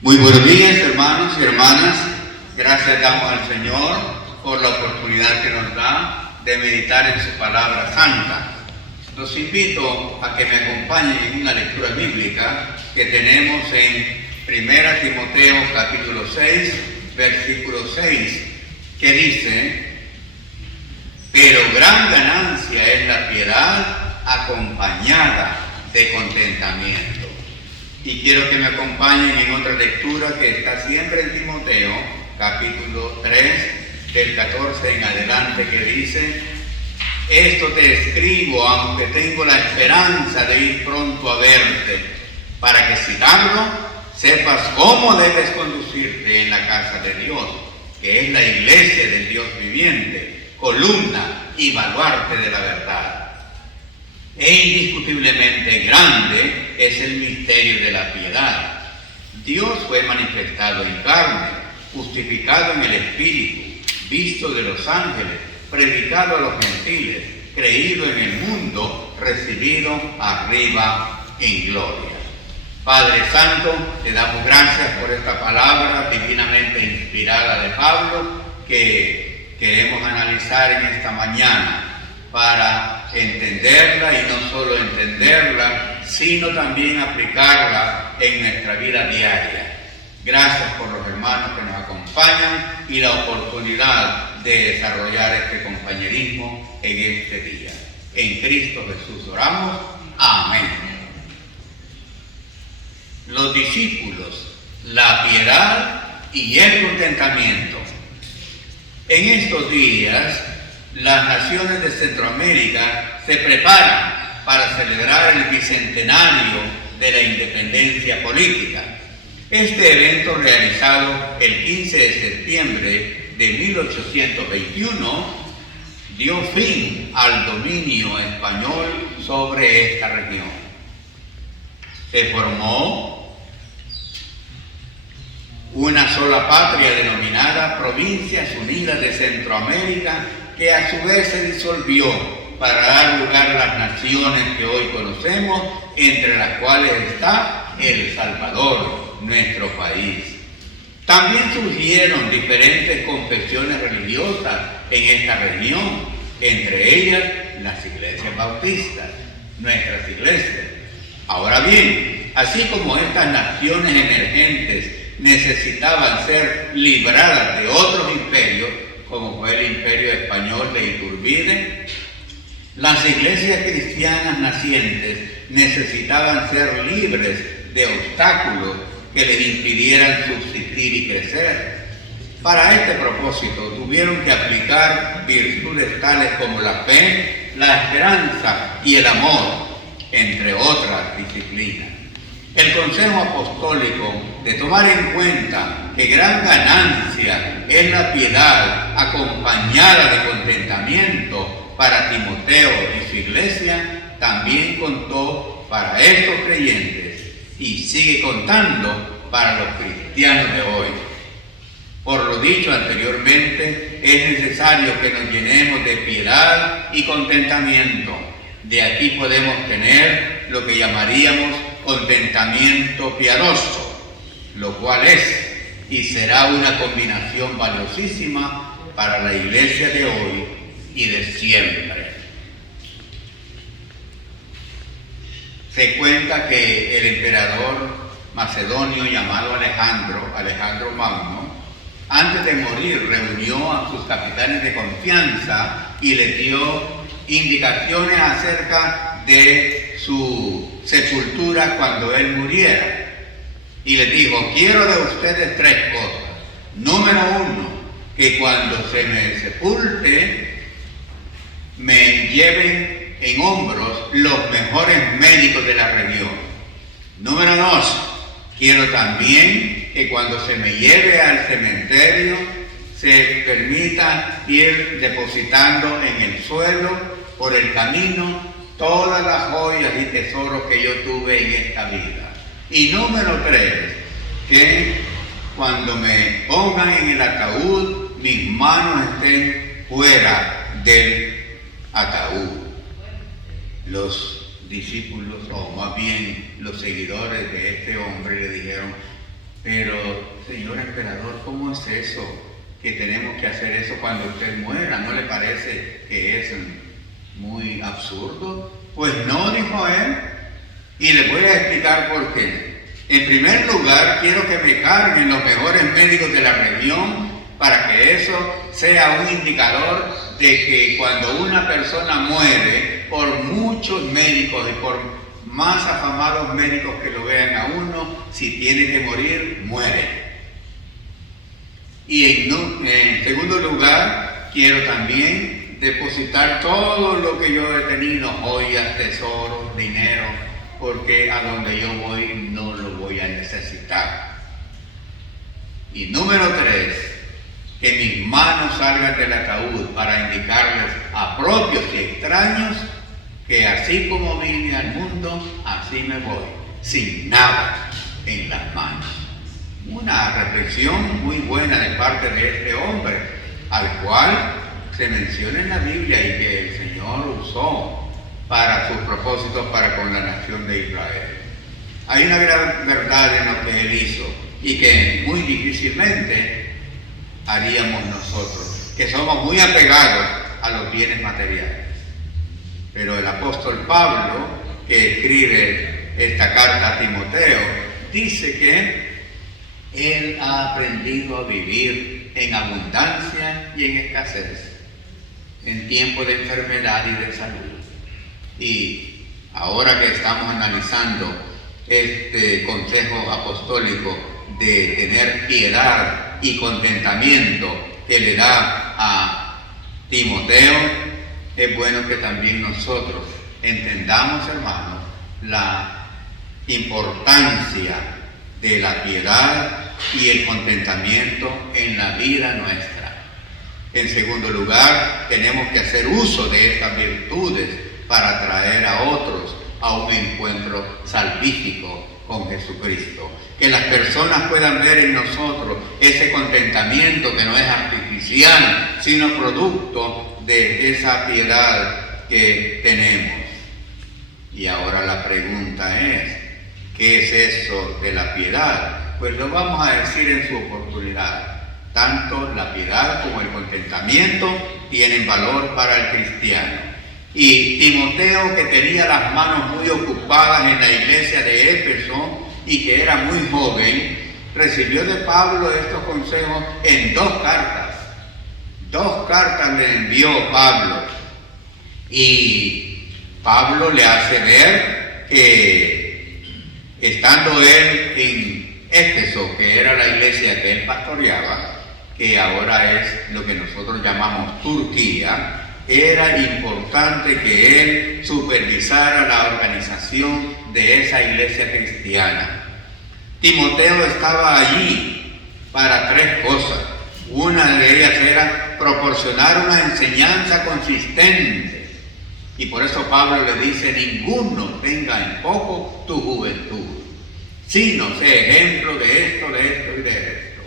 Muy buenos días, hermanos y hermanas. Gracias damos al Señor por la oportunidad que nos da de meditar en su palabra santa. Los invito a que me acompañen en una lectura bíblica que tenemos en 1 Timoteo capítulo 6, versículo 6, que dice: pero gran ganancia es la piedad acompañada de contentamiento. Y quiero que me acompañen en otra lectura que está siempre en Timoteo, capítulo 3, del 14 en adelante, que dice: esto te escribo, aunque tengo la esperanza de ir pronto a verte, para que si tardo, sepas cómo debes conducirte en la casa de Dios, que es la iglesia del Dios viviente, columna y baluarte de la verdad. E indiscutiblemente grande es el misterio de la piedad. Dios fue manifestado en carne, justificado en el Espíritu, visto de los ángeles, predicado a los gentiles, creído en el mundo, recibido arriba en gloria. Padre Santo, te damos gracias por esta palabra divinamente inspirada de Pablo que queremos analizar en esta mañana, para entenderla y no solo entenderla, sino también aplicarla en nuestra vida diaria. Gracias por los hermanos que nos acompañan y la oportunidad de desarrollar este compañerismo en este día. En Cristo Jesús oramos. Amén. Los discípulos, la piedad y el contentamiento. En estos días, las naciones de Centroamérica se preparan para celebrar el bicentenario de la independencia política. Este evento, realizado el 15 de septiembre de 1821, dio fin al dominio español sobre esta región. Se formó una sola patria denominada Provincias Unidas de Centroamérica, que a su vez se disolvió para dar lugar a las naciones que hoy conocemos, entre las cuales está El Salvador, nuestro país. También surgieron diferentes confesiones religiosas en esta región, entre ellas las iglesias bautistas, nuestras iglesias. Ahora bien, así como estas naciones emergentes necesitaban ser libradas de otros imperios, como fue el imperio español de Iturbide, las iglesias cristianas nacientes necesitaban ser libres de obstáculos que les impidieran subsistir y crecer. Para este propósito tuvieron que aplicar virtudes tales como la fe, la esperanza y el amor, entre otras disciplinas. El consejo apostólico de tomar en cuenta que gran ganancia es la piedad acompañada de contentamiento para Timoteo y su iglesia también contó para estos creyentes y sigue contando para los cristianos de hoy. Por lo dicho anteriormente, es necesario que nos llenemos de piedad y contentamiento. De aquí podemos tener lo que llamaríamos contentamiento piadoso, lo cual es y será una combinación valiosísima para la iglesia de hoy y de siempre. Se cuenta que el emperador macedonio llamado Alejandro Magno, antes de morir reunió a sus capitanes de confianza y les dio indicaciones acerca de su sepultura cuando él muriera. Y les dijo: quiero de ustedes 3 cosas. Número 1, que cuando se me sepulte, me lleven en hombros los mejores médicos de la región. Número 2, quiero también que cuando se me lleve al cementerio, se permita ir depositando en el suelo, por el camino, todas las joyas y tesoros que yo tuve en esta vida. Y número 3, que cuando me pongan en el ataúd, mis manos estén fuera del ataúd. Los discípulos, o más bien los seguidores de este hombre, le dijeron: Pero, señor emperador, ¿cómo es eso? Que tenemos que hacer eso cuando usted muera. ¿No le parece que es muy absurdo? Pues no, dijo él, y le voy a explicar por qué. En primer lugar, quiero que me carguen los mejores médicos de la región para que eso sea un indicador de que cuando una persona muere, por muchos médicos y por más afamados médicos que lo vean a uno, si tiene que morir, muere. Y en segundo lugar, quiero también depositar todo lo que yo he tenido, joyas, tesoros, dinero, porque a donde yo voy no lo voy a necesitar. Y número 3, que mis manos salgan del ataúd para indicarles a propios y extraños que así como vine al mundo, así me voy, sin nada en las manos. Una reflexión muy buena de parte de este hombre, al cual se menciona en la Biblia y que el Señor usó para sus propósitos para con la nación de Israel. Hay una gran verdad en lo que él hizo y que muy difícilmente haríamos nosotros, que somos muy apegados a los bienes materiales. Pero el apóstol Pablo, que escribe esta carta a Timoteo, dice que él ha aprendido a vivir en abundancia y en escasez, en tiempo de enfermedad y de salud. Y ahora que estamos analizando este consejo apostólico de tener piedad y contentamiento que le da a Timoteo, es bueno que también nosotros entendamos, hermanos, la importancia de la piedad y el contentamiento en la vida nuestra. En segundo lugar, tenemos que hacer uso de estas virtudes para traer a otros a un encuentro salvífico con Jesucristo. Que las personas puedan ver en nosotros ese contentamiento que no es artificial, sino producto de esa piedad que tenemos. Y ahora la pregunta es, ¿qué es eso de la piedad? Pues lo vamos a decir en su oportunidad. Tanto la piedad como el contentamiento tienen valor para el cristiano. Y Timoteo, que tenía las manos muy ocupadas en la iglesia de Éfeso y que era muy joven, recibió de Pablo estos consejos en 2 cartas. 2 cartas le envió Pablo. Y Pablo le hace ver que estando él en Éfeso, que era la iglesia que él pastoreaba, que ahora es lo que nosotros llamamos Turquía, era importante que él supervisara la organización de esa iglesia cristiana. Timoteo estaba allí para 3 cosas. Una de ellas era proporcionar una enseñanza consistente. Y por eso Pablo le dice, ninguno tenga en poco tu juventud, sino sé ejemplo de esto y de esto.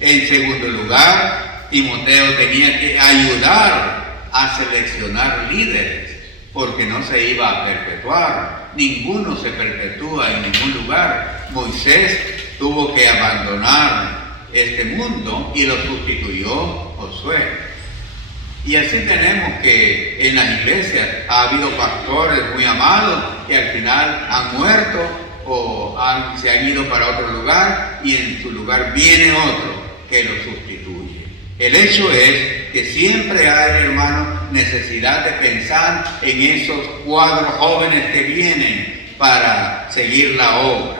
En segundo lugar, Timoteo tenía que ayudar a seleccionar líderes, porque no se iba a perpetuar. Ninguno se perpetúa en ningún lugar. Moisés tuvo que abandonar este mundo y lo sustituyó Josué. Y así tenemos que en las iglesias ha habido pastores muy amados que al final han muerto o se han ido para otro lugar y en su lugar viene otro que lo sustituye. El hecho es que siempre hay, hermanos, necesidad de pensar en esos cuadros jóvenes que vienen para seguir la obra.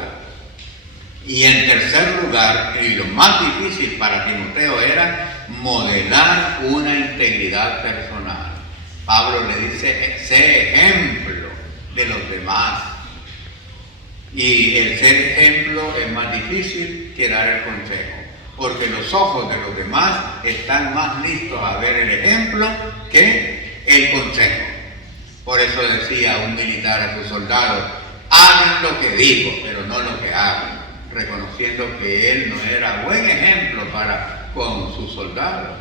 Y en tercer lugar, y lo más difícil para Timoteo era modelar una integridad personal. Pablo le dice, sé ejemplo de los demás. Y el ser ejemplo es más difícil que dar el consejo, porque los ojos de los demás están más listos a ver el ejemplo que el consejo. Por eso decía un militar a sus soldados, hagan lo que digo, pero no lo que hagan, reconociendo que él no era buen ejemplo para con sus soldados.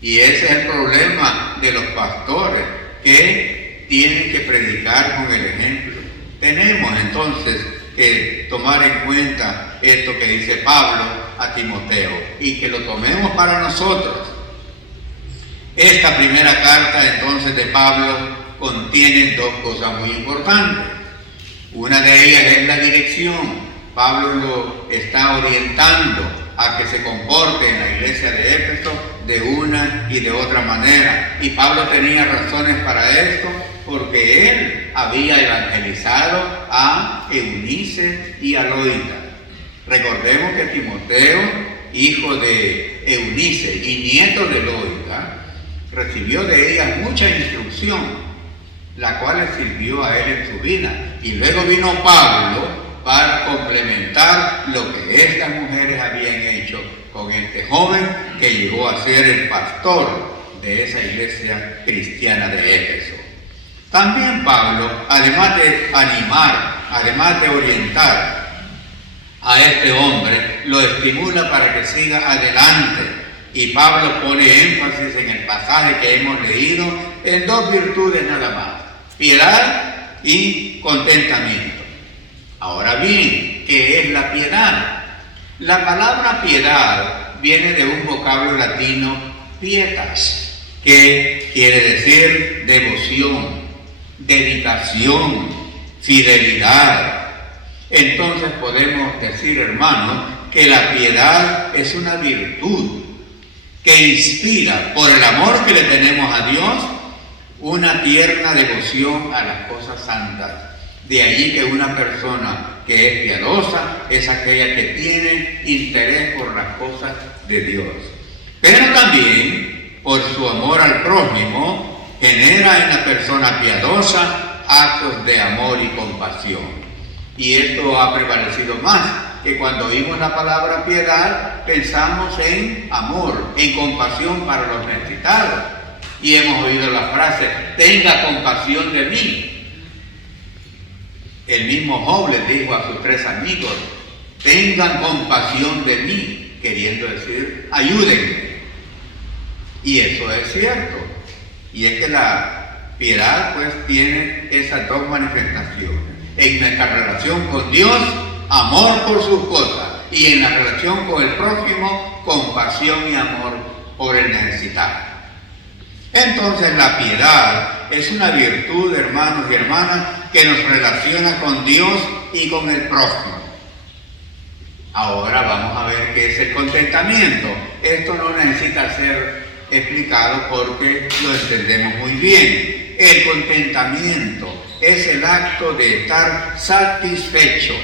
Y ese es el problema de los pastores, que tienen que predicar con el ejemplo. Tenemos entonces que que tomar en cuenta esto que dice Pablo a Timoteo y que lo tomemos para nosotros. Esta primera carta entonces de Pablo contiene dos cosas muy importantes. Una de ellas es la dirección. Pablo lo está orientando a que se comporte en la iglesia de Éfeso de una y de otra manera. Y Pablo tenía razones para esto, porque él había evangelizado a Eunice y a Loida. Recordemos que Timoteo, hijo de Eunice y nieto de Loida, recibió de ella mucha instrucción, la cual le sirvió a él en su vida. Y luego vino Pablo para complementar lo que estas mujeres habían hecho con este joven que llegó a ser el pastor de esa iglesia cristiana de Éfeso. También Pablo, además de animar, además de orientar a este hombre, lo estimula para que siga adelante. Y Pablo pone énfasis en el pasaje que hemos leído en dos virtudes nada más: piedad y contentamiento. Ahora bien, ¿qué es la piedad? La palabra piedad viene de un vocablo latino, pietas, que quiere decir devoción, dedicación, fidelidad. Entonces podemos decir, hermanos, que la piedad es una virtud que inspira, por el amor que le tenemos a Dios, una tierna devoción a las cosas santas. De allí que una persona que es piadosa es aquella que tiene interés por las cosas de Dios. Pero también, por su amor al prójimo, genera en la persona piadosa actos de amor y compasión. Y esto ha prevalecido más, que cuando oímos la palabra piedad, pensamos en amor, en compasión para los necesitados. Y hemos oído la frase, tenga compasión de mí. El mismo Job les dijo a sus 3 amigos, tengan compasión de mí, queriendo decir, ayúdenme. Y eso es cierto. Y es que la piedad pues tiene esas dos manifestaciones. En nuestra relación con Dios, amor por sus cosas. Y en la relación con el prójimo, compasión y amor por el necesitado. Entonces la piedad es una virtud, hermanos y hermanas, que nos relaciona con Dios y con el prójimo. Ahora vamos a ver qué es el contentamiento. Esto no necesita ser explicado porque lo entendemos muy bien. El contentamiento es el acto de estar satisfecho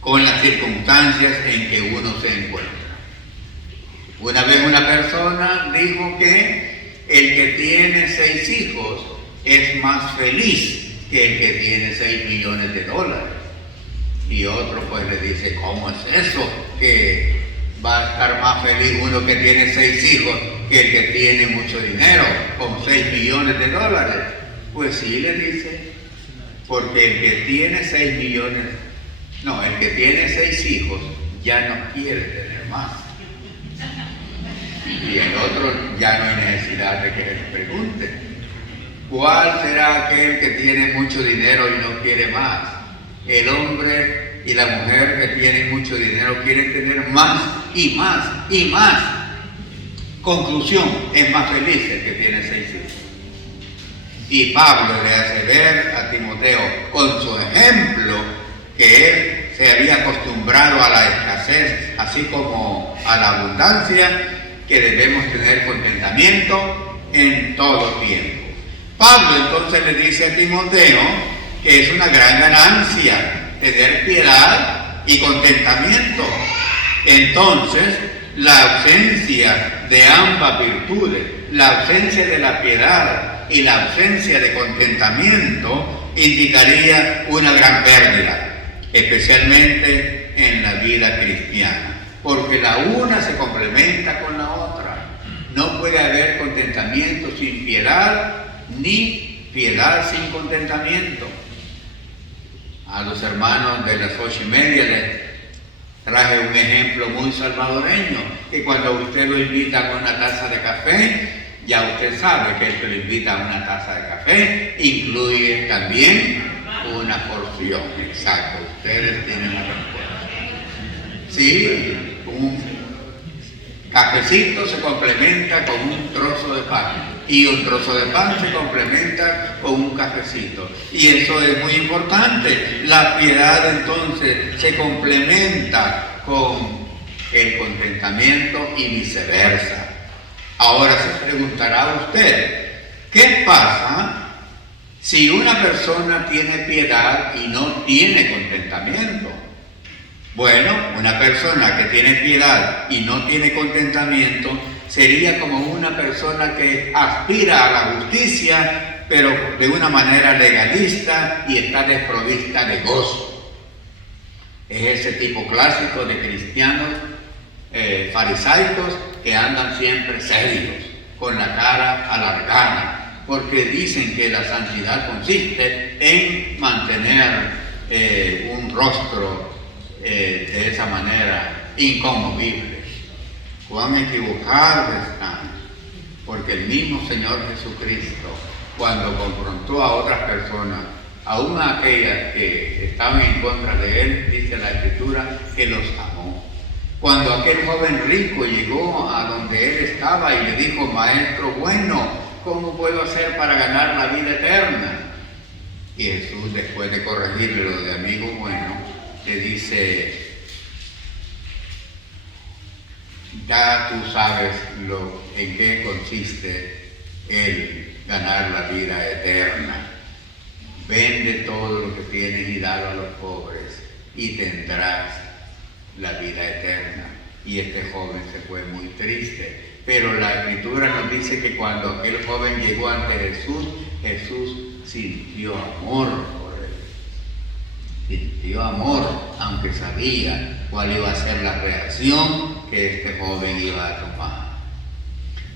con las circunstancias en que uno se encuentra. Una vez una persona dijo que el que tiene 6 hijos es más feliz que el que tiene 6 millones de dólares. Y otro pues le dice, ¿cómo es eso? Que va a estar más feliz uno que tiene 6 hijos que el que tiene mucho dinero, con 6 millones de dólares. Pues sí, le dice, porque el que tiene 6 millones, no, el que tiene 6 hijos ya no quiere tener más. Y el otro ya no hay necesidad de que le pregunte, ¿cuál será aquel que tiene mucho dinero y no quiere más? El hombre y la mujer que tienen mucho dinero quieren tener más y más y más. Conclusión, es más feliz el que tiene 6 hijos. Y Pablo le hace ver a Timoteo con su ejemplo que él se había acostumbrado a la escasez, así como a la abundancia, que debemos tener contentamiento en todo tiempo. Pablo entonces le dice a Timoteo que es una gran ganancia tener piedad y contentamiento. Entonces, la ausencia de ambas virtudes, la ausencia de la piedad y la ausencia de contentamiento, indicaría una gran pérdida, especialmente en la vida cristiana. Porque la una se complementa con la otra. No puede haber contentamiento sin piedad, ni piedad sin contentamiento. A los hermanos de las 8:30 les traje un ejemplo muy salvadoreño, que cuando usted lo invita a una taza de café, ya usted sabe que el que lo invita a una taza de café incluye también una porción proporción. Exacto, ustedes tienen la respuesta. Sí, un cafecito se complementa con un trozo de pan y un trozo de pan se complementa con un cafecito. Y eso es muy importante. La piedad entonces se complementa con el contentamiento y viceversa. Ahora se preguntará usted, ¿qué pasa si una persona tiene piedad y no tiene contentamiento? Bueno, una persona que tiene piedad y no tiene contentamiento sería como una persona que aspira a la justicia, pero de una manera legalista y está desprovista de gozo. Es ese tipo clásico de cristianos farisaicos que andan siempre serios, con la cara alargada, porque dicen que la santidad consiste en mantener un rostro de esa manera inconmovible. Cuán equivocados están, porque el mismo Señor Jesucristo, cuando confrontó a otras personas, aún a aquellas que estaban en contra de Él, dice la Escritura, que los amó. Cuando aquel joven rico llegó a donde Él estaba y le dijo, Maestro bueno, ¿cómo puedo hacer para ganar la vida eterna? Y Jesús, después de corregirle lo de amigo bueno, le dice, ya tú sabes en qué consiste el ganar la vida eterna. Vende todo lo que tienes y dalo a los pobres y tendrás la vida eterna. Y este joven se fue muy triste. Pero la Escritura nos dice que cuando aquel joven llegó ante Jesús, Jesús sintió amor por él. Sintió amor, aunque sabía cuál iba a ser la reacción que este joven iba a tomar.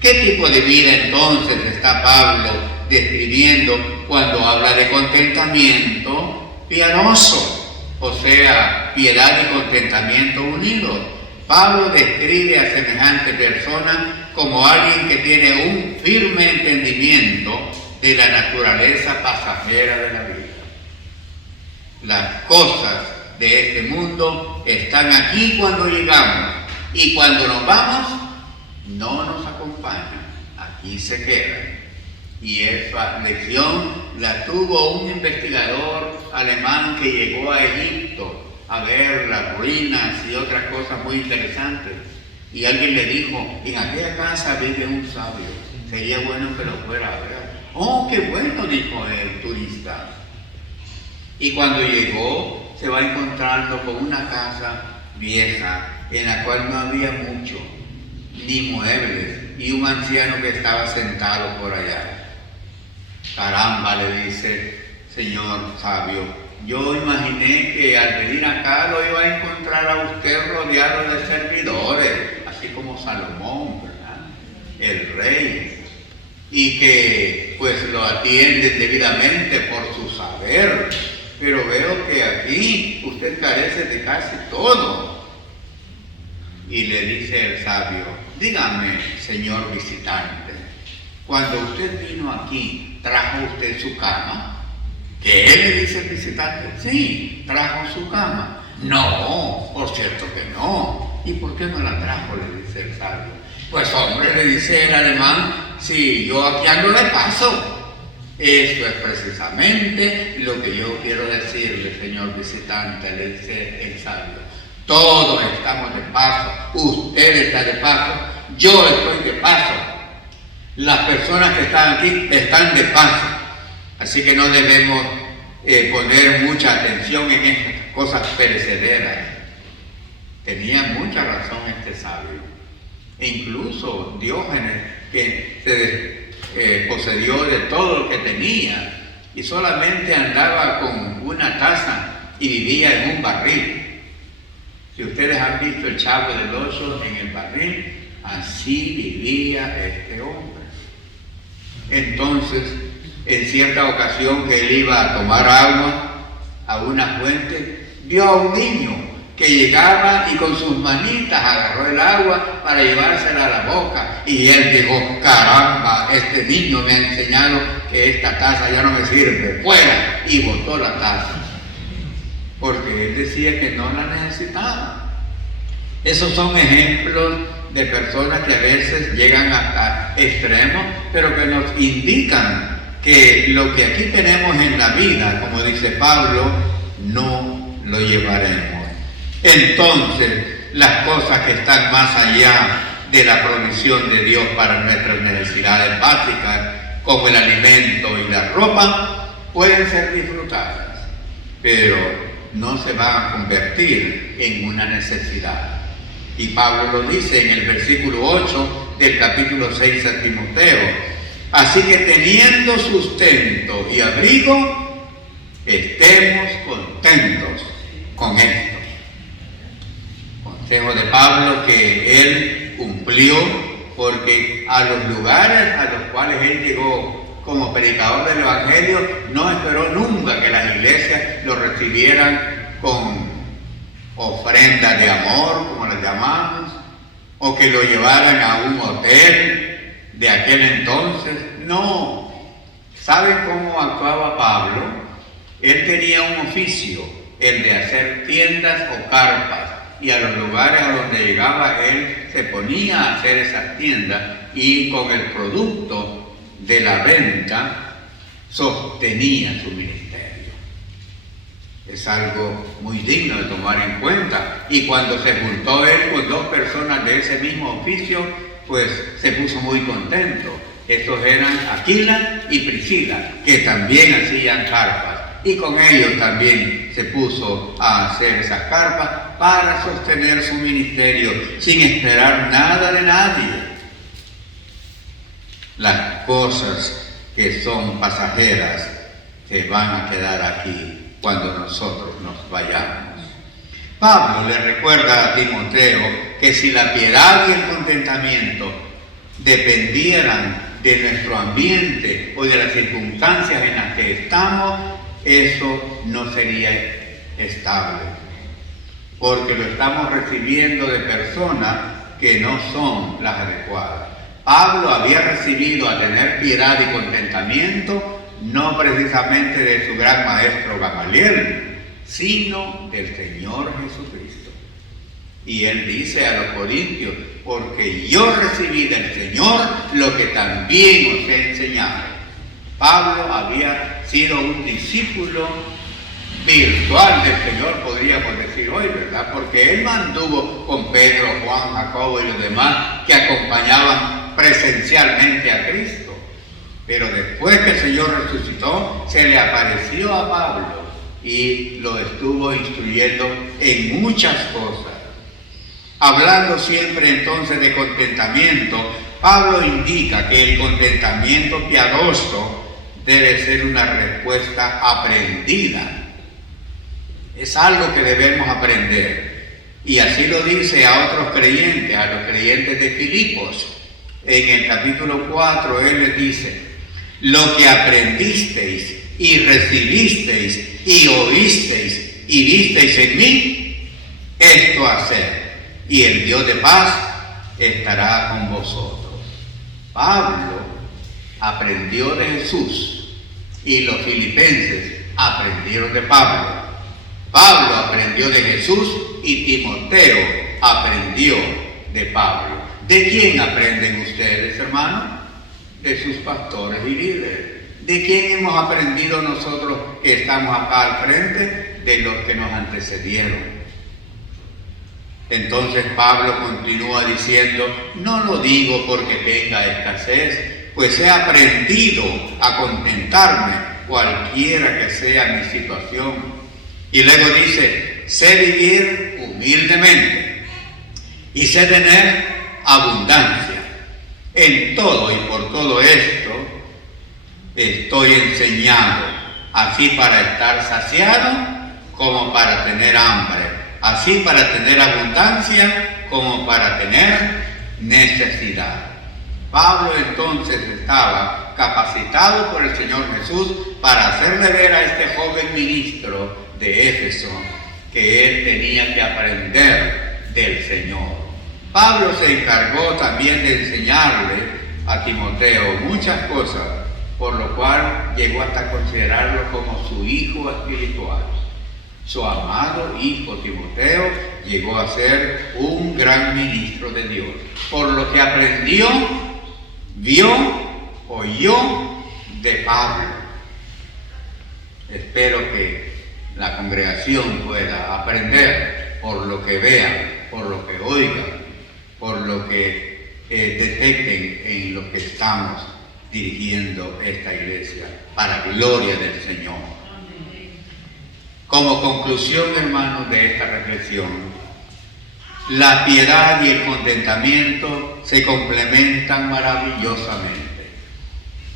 ¿Qué tipo de vida entonces está Pablo describiendo cuando habla de contentamiento piadoso? O sea, piedad y contentamiento unidos. Pablo describe a semejante persona como alguien que tiene un firme entendimiento de la naturaleza pasajera de la vida. Las cosas de este mundo están aquí cuando llegamos y cuando nos vamos no nos acompañan, aquí se quedan. Y esa lección la tuvo un investigador alemán que llegó a Egipto a ver las ruinas y otras cosas muy interesantes. Y alguien le dijo, en aquella casa vive un sabio, sería bueno que lo fuera a ver. Oh, qué bueno, dijo el turista. Y cuando llegó, se va encontrando con una casa vieja, en la cual no había mucho, ni muebles, y un anciano que estaba sentado por allá. Caramba, le dice, señor sabio, yo imaginé que al venir acá lo iba a encontrar a usted rodeado de servidores, así como Salomón, ¿verdad? El rey, y que pues lo atienden debidamente por su saber, pero veo que aquí usted carece de casi todo. Y le dice el sabio, dígame, señor visitante, cuando usted vino aquí, ¿trajo usted su cama? ¿Qué le dice el visitante? Sí, trajo su cama. No, por cierto que no. ¿Y por qué no la trajo? Le dice el sabio. Pues hombre, le dice el alemán, sí, yo aquí ando de paso. Eso es precisamente lo que yo quiero decirle, señor visitante, le dice el sabio. Todos estamos de paso, usted está de paso, yo estoy de paso. Las personas que están aquí están de paso. Así que no debemos poner mucha atención en estas cosas perecederas. Tenía mucha razón este sabio. E incluso Diógenes, que se poseyó de todo lo que tenía y solamente andaba con una taza y vivía en un barril. Si ustedes han visto el Chavo del Ocho en el barril, así vivía este hombre. Entonces, en cierta ocasión que él iba a tomar agua a una fuente, vio a un niño que llegaba y con sus manitas agarró el agua para llevársela a la boca. Y él dijo, caramba, este niño me ha enseñado que esta taza ya no me sirve, fuera, y botó la taza. porque él decía que no la necesitaba. Esos son ejemplos de personas que a veces llegan hasta extremos, pero que nos indican que lo que aquí tenemos en la vida, como dice Pablo, no lo llevaremos. Entonces, las cosas que están más allá de la provisión de Dios para nuestras necesidades básicas, como el alimento y la ropa, pueden ser disfrutadas, pero no se van a convertir en una necesidad. Y Pablo lo dice en el versículo 8 del capítulo 6 a Timoteo: así que teniendo sustento y abrigo, estemos contentos con esto. Consejo de Pablo que él cumplió, porque a los lugares a los cuales él llegó como predicador del Evangelio, no esperó nunca que las iglesias lo recibieran con ofrendas de amor, como las llamamos, o que lo llevaran a un hotel de aquel entonces. No. ¿Saben cómo actuaba Pablo? Él tenía un oficio, el de hacer tiendas o carpas, y a los lugares a donde llegaba él se ponía a hacer esas tiendas, y con el producto de la venta sostenía su ministerio. Es algo muy digno de tomar en cuenta. Y cuando se juntó él con dos personas de ese mismo oficio, pues se puso muy contento. Estos eran Aquila y Priscila, que también hacían carpas. Y con ellos también se puso a hacer esas carpas para sostener su ministerio, sin esperar nada de nadie. Las cosas que son pasajeras se van a quedar aquí cuando nosotros nos vayamos. Pablo le recuerda a Timoteo que si la piedad y el contentamiento dependieran de nuestro ambiente o de las circunstancias en las que estamos, eso no sería estable, porque lo estamos recibiendo de personas que no son las adecuadas. Pablo había recibido a tener piedad y contentamiento no precisamente de su gran maestro Gamaliel, sino del Señor Jesucristo. Y él dice a los corintios: porque yo recibí del Señor lo que también os he enseñado. Pablo había sido un discípulo virtual del Señor, podríamos decir hoy, ¿verdad? Porque él mantuvo con Pedro, Juan, Jacobo y los demás que acompañaban presencialmente a Cristo. Pero después que el Señor resucitó, se le apareció a Pablo y lo estuvo instruyendo en muchas cosas. Hablando siempre entonces de contentamiento, Pablo indica que el contentamiento piadoso debe ser una respuesta aprendida. Es algo que debemos aprender. Y así lo dice a otros creyentes, a los creyentes de Filipos. En el capítulo 4 él les dice: lo que aprendisteis y recibisteis y oísteis y visteis en mí, esto haced, y el Dios de paz estará con vosotros. Pablo aprendió de Jesús y los filipenses aprendieron de Pablo. Pablo aprendió de Jesús y Timoteo aprendió de Pablo. ¿De quién aprenden ustedes, hermanos? De sus pastores y líderes. ¿De quién hemos aprendido nosotros que estamos acá al frente? De los que nos antecedieron. Entonces Pablo continúa diciendo: no lo digo porque tenga escasez, pues he aprendido a contentarme cualquiera que sea mi situación. Y luego dice: sé vivir humildemente y sé tener abundancia. En todo y por todo esto estoy enseñado, así para estar saciado como para tener hambre, así para tener abundancia como para tener necesidad. Pablo entonces estaba capacitado por el Señor Jesús para hacerle ver a este joven ministro de Éfeso que él tenía que aprender del Señor. Pablo se encargó también de enseñarle a Timoteo muchas cosas, por lo cual llegó hasta considerarlo como su hijo espiritual. Su amado hijo Timoteo llegó a ser un gran ministro de Dios, por lo que aprendió, vio, oyó de Pablo. Espero que la congregación pueda aprender por lo que vean, por lo que oigan, por lo que detecten en lo que estamos dirigiendo esta iglesia para gloria del Señor. Como conclusión, hermanos, de esta reflexión, la piedad y el contentamiento se complementan maravillosamente.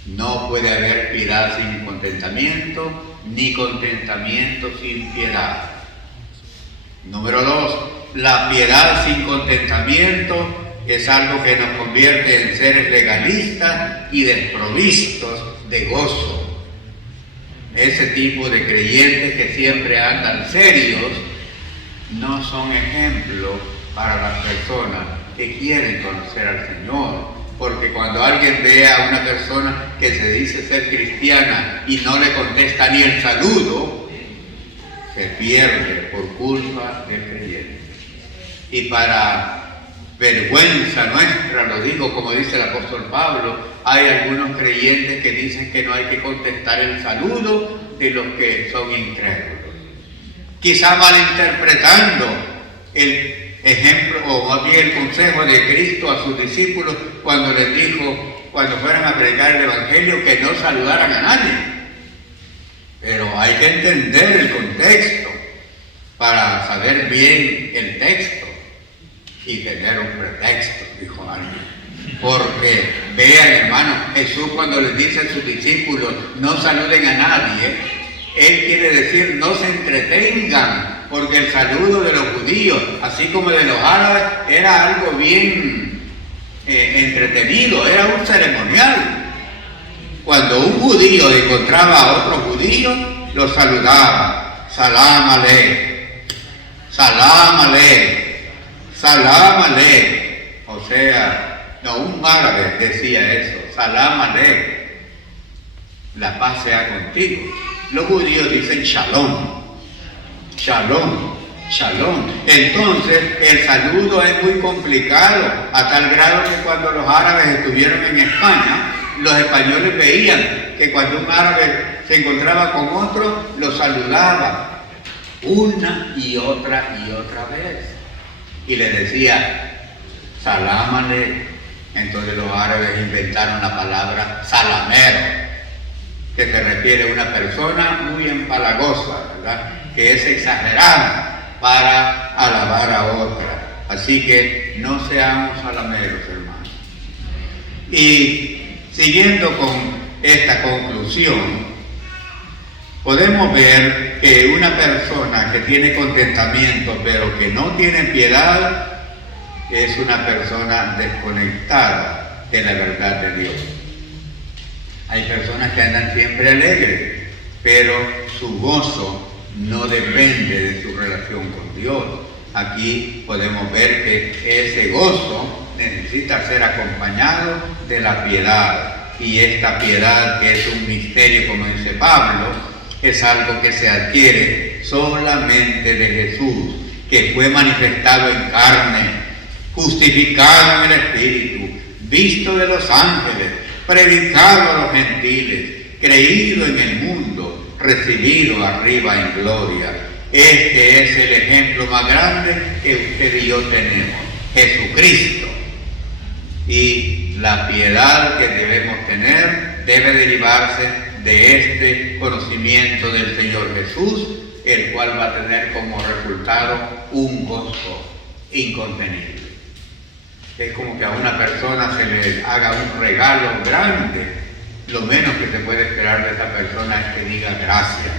No puede haber piedad sin contentamiento, ni contentamiento sin piedad. Número 2, la piedad sin contentamiento es algo que nos convierte en seres legalistas y desprovistos de gozo. Ese tipo de creyentes que siempre andan serios no son ejemplo para las personas que quieren conocer al Señor. Porque cuando alguien ve a una persona que se dice ser cristiana y no le contesta ni el saludo, se pierde por culpa del creyente. Y para vergüenza nuestra, lo digo como dice el apóstol Pablo, hay algunos creyentes que dicen que no hay que contestar el saludo de los que son incrédulos. Quizá malinterpretando el ejemplo o más bien el consejo de Cristo a sus discípulos cuando les dijo, cuando fueran a predicar el Evangelio, que no saludaran a nadie. Pero hay que entender el contexto para saber bien el texto y tener un pretexto, dijo alguien. Porque vean, hermanos, Jesús cuando les dice a sus discípulos no saluden a nadie, Él quiere decir no se entretengan, porque el saludo de los judíos, así como de los árabes, era algo bien entretenido, era un ceremonial. Cuando un judío encontraba a otro judío, lo saludaba, salam alek, salam alek, salam alek. O sea, no, un árabe decía eso, salam alek, la paz sea contigo. Los judíos dicen shalom, shalom, shalom. Entonces, el saludo es muy complicado, a tal grado que cuando los árabes estuvieron en España, los españoles veían que cuando un árabe se encontraba con otro, lo saludaba una y otra vez. Y le decía, salam alek. Entonces los árabes inventaron la palabra salamero, que se refiere a una persona muy empalagosa, ¿verdad?, que es exagerada para alabar a otra. Así que no seamos salameros, hermanos. Y siguiendo con esta conclusión, podemos ver que una persona que tiene contentamiento pero que no tiene piedad es una persona desconectada de la verdad de Dios. Hay personas que andan siempre alegres, pero su gozo no depende de su relación con Dios. Aquí podemos ver que ese gozo necesita ser acompañado de la piedad. Y esta piedad, que es un misterio, como dice Pablo, es algo que se adquiere solamente de Jesús, que fue manifestado en carne, justificado en el Espíritu, visto de los ángeles, predicado a los gentiles, creído en el mundo, recibido arriba en gloria. Este es el ejemplo más grande que usted y yo tenemos, Jesucristo. Y la piedad que debemos tener debe derivarse de este conocimiento del Señor Jesús, el cual va a tener como resultado un gozo incontenible. Es como que a una persona se le haga un regalo grande, lo menos que se puede esperar de esa persona es que diga gracias.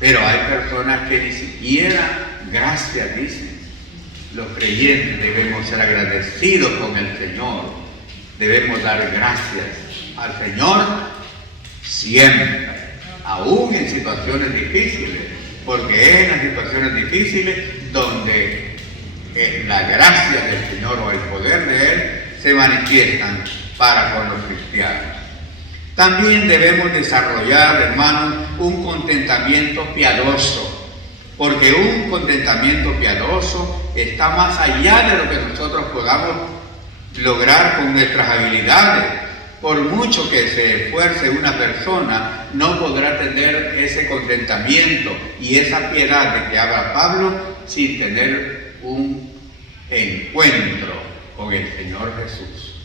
Pero hay personas que ni siquiera gracias dicen. Los creyentes debemos ser agradecidos con el Señor. Debemos dar gracias al Señor siempre, aún en situaciones difíciles, porque es en las situaciones difíciles donde la gracia del Señor o el poder de Él se manifiestan para con los cristianos. También debemos desarrollar, hermanos, un contentamiento piadoso, porque un contentamiento piadoso está más allá de lo que nosotros podamos lograr con nuestras habilidades. Por mucho que se esfuerce una persona, no podrá tener ese contentamiento y esa piedad de que habla Pablo sin tener un encuentro con el Señor Jesús,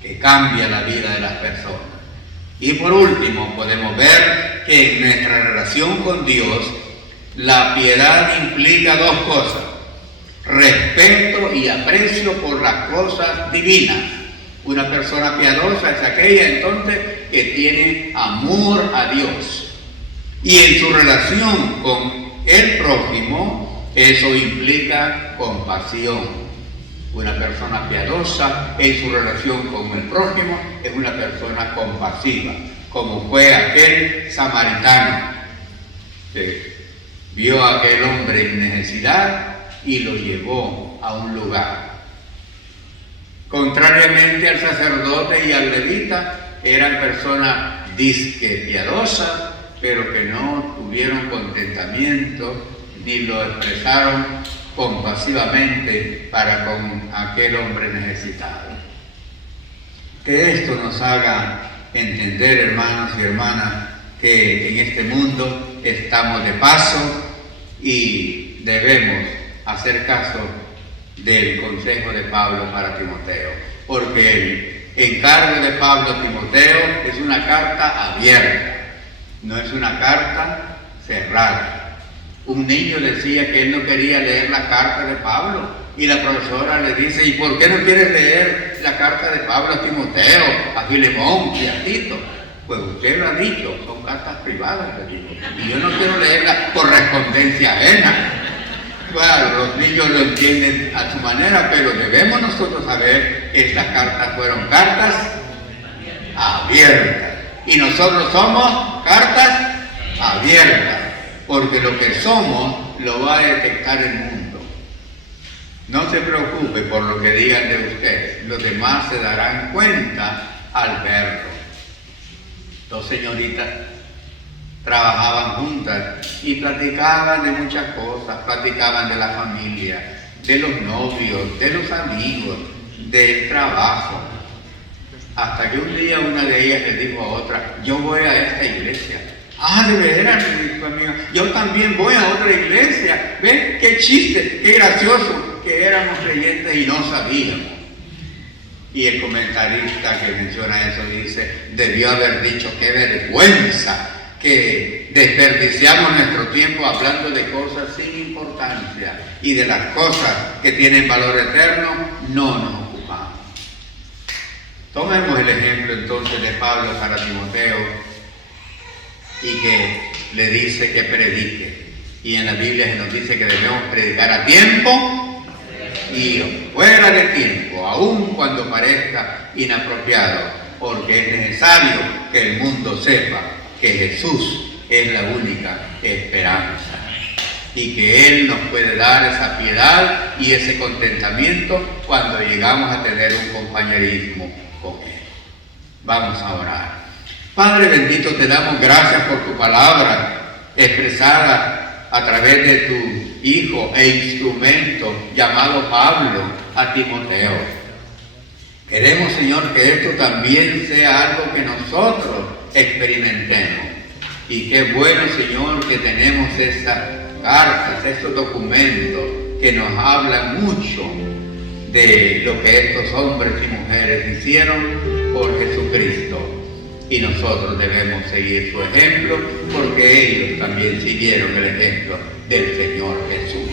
que cambia la vida de las personas. Y por último, podemos ver que en nuestra relación con Dios, la piedad implica dos cosas: respeto y aprecio por las cosas divinas. Una persona piadosa es aquella entonces que tiene amor a Dios. Y en su relación con el prójimo, eso implica compasión. Una persona piadosa en su relación con el prójimo es una persona compasiva, como fue aquel samaritano que vio a aquel hombre en necesidad y lo llevó a un lugar. Contrariamente al sacerdote y al levita, eran personas disque piadosas, pero que no tuvieron contentamiento ni lo expresaron compasivamente para con aquel hombre necesitado. Que esto nos haga entender, hermanos y hermanas, que en este mundo estamos de paso y debemos hacer caso del consejo de Pablo para Timoteo, porque el encargo de Pablo a Timoteo es una carta abierta, no es una carta cerrada. Un niño decía que él no quería leer la carta de Pablo y la profesora le dice: ¿y por qué no quieres leer la carta de Pablo a Timoteo, a Filemón y a Tito? Pues usted lo ha dicho, son cartas privadas, le digo, y yo no quiero leer correspondencia ajena. Claro, los niños lo entienden a su manera, pero debemos nosotros saber que estas cartas fueron cartas abiertas. Y nosotros somos cartas abiertas, porque lo que somos lo va a detectar el mundo. No se preocupe por lo que digan de usted, los demás se darán cuenta al verlo. Dos señoritas trabajaban juntas y platicaban de muchas cosas, platicaban de la familia, de los novios, de los amigos, del trabajo. Hasta que un día una de ellas le dijo a otra: yo voy a esta iglesia. Ah, de veras, le dijo amiga, yo también voy a otra iglesia. ¿Ven? Qué chiste, qué gracioso que éramos creyentes y no sabíamos. Y el comentarista que menciona eso dice: debió haber dicho, qué vergüenza que desperdiciamos nuestro tiempo hablando de cosas sin importancia y de las cosas que tienen valor eterno no nos ocupamos. Tomemos el ejemplo entonces de Pablo para Timoteo y que le dice que predique. Y en la Biblia se nos dice que debemos predicar a tiempo y fuera de tiempo, aun cuando parezca inapropiado, porque es necesario que el mundo sepa que Jesús es la única esperanza y que Él nos puede dar esa piedad y ese contentamiento cuando llegamos a tener un compañerismo con Él. Vamos a orar. Padre bendito, te damos gracias por tu palabra expresada a través de tu Hijo e instrumento llamado Pablo a Timoteo. Queremos, Señor, que esto también sea algo que nosotros experimentemos. Y qué bueno, Señor, que tenemos estas cartas, estos documentos que nos hablan mucho de lo que estos hombres y mujeres hicieron por Jesucristo. Y nosotros debemos seguir su ejemplo, porque ellos también siguieron el ejemplo del Señor Jesús.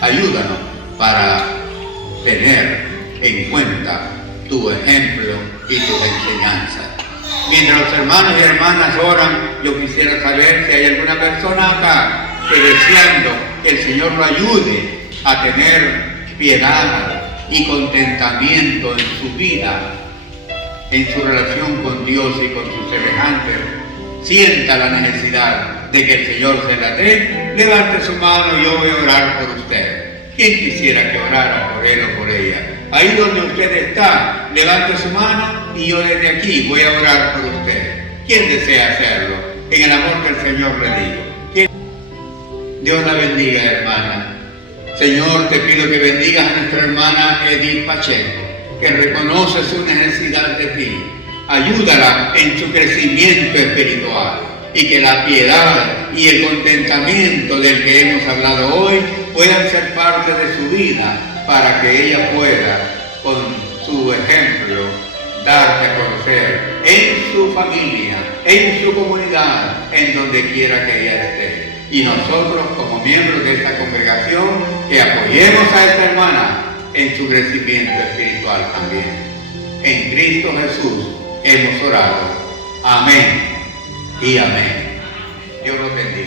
Ayúdanos para tener en cuenta tu ejemplo y tus enseñanzas. Mientras los hermanos y hermanas oran, yo quisiera saber si hay alguna persona acá que, deseando que el Señor lo ayude a tener piedad y contentamiento en su vida, en su relación con Dios y con sus semejantes, sienta la necesidad de que el Señor se la dé, levante su mano y yo voy a orar por usted. ¿Quién quisiera que orara por él o por ella? Ahí donde usted está, levante su mano y yo desde aquí voy a orar por usted. ¿Quién desea hacerlo? En el amor del Señor le digo. Dios la bendiga, hermana. Señor, te pido que bendigas a nuestra hermana Edith Pacheco, que reconoce su necesidad de ti. Ayúdala en su crecimiento espiritual y que la piedad y el contentamiento del que hemos hablado hoy puedan ser parte de su vida para que ella pueda, con su ejemplo, darte a conocer en su familia, en su comunidad, en donde quiera que ella esté. Y nosotros, como miembros de esta congregación, que apoyemos a esta hermana en su crecimiento espiritual también. En Cristo Jesús hemos orado. Amén y amén. Dios los bendiga.